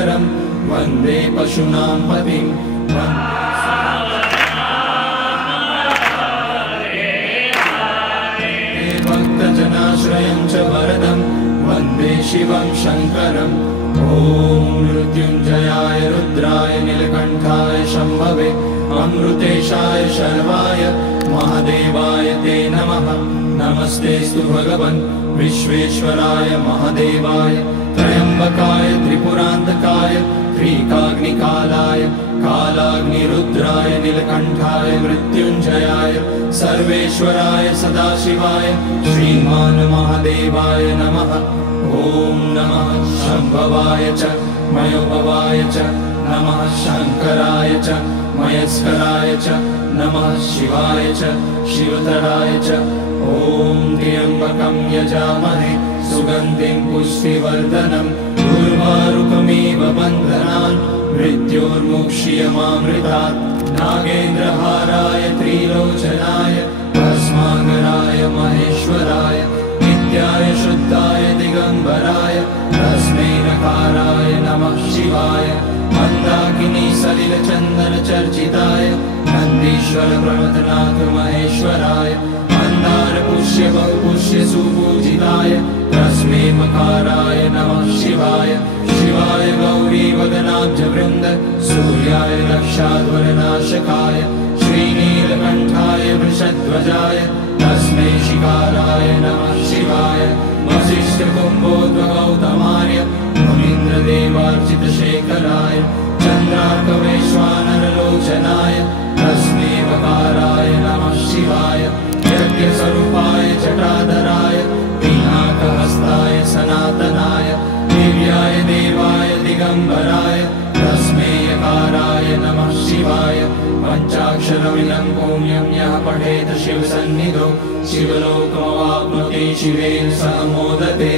शङ्करं वन्दे पशूनां पतिं भक्तजनाश्रयं च वरदं वन्दे शिवं शङ्करम् ॐ मृत्युञ्जयाय रुद्राय नीलकण्ठाय शम्भवे अमृतेशाय शर्वाय महादेवाय ते नमः नमस्तेस्तु भगवन् विश्वेश्वराय महादेवाय त्र्यम्बकाय त्रिपुरान्तकाय त्रिकाग्निकालाय कालाग्निरुद्राय नीलकण्ठाय मृत्युञ्जयाय सर्वेश्वराय सदाशिवाय श्रीमान् महादेवाय नमः ॐ नमः शम्भवाय च मयोभवाय च नमः शङ्कराय च मयस्कराय च नमः शिवाय च शिवतराय च ॐ त्र्यम्बकं यजामहे सुगन्धिं पुष्टिवर्धनम् उर्वारुकमिव बन्धनान् मृत्योर्मुक्ष्यमामृतात् नागेन्द्रहाराय त्रिलोचनाय भस्माङ्गराय महेश्वराय नित्याय शुद्धाय दिगम्बराय तस्मै नकाराय नमः शिवाय मन्दाकिनी सलिलचन्दनचर्चिताय नन्दीश्वर प्रमथनाथ महेश्वराय मन्दारपुष्य बहुपुष्य सुपूजिताय तस्मै मकाराय नमः शिवाय शिवाय गौरीवदनाब्जवृन्द सूर्याय दक्षाध्वरनाशकाय श्रीनीलकण्ठाय वृषध्वजाय तस्मै शिकाराय नमः शिवाय वसिष्ठकुम्भोद्भगौतमार्य मुनीन्द्रदेवार्चितशेखराय चन्द्रार्कवैश्वानरलोचनाय तस्मै वकाराय नमः शिवाय यज्ञस्वरूपाय जटाधराय पिनाकहस्ताय सनातनाय दिव्याय देवाय दिगम्बराय तस्मै यकाराय नमः शिवाय पञ्चाक्षरमिदं पुण्यं यः पठेत शिवसन्निधौ शिवलोकमवाप्नोति शिवेन सह मोदते।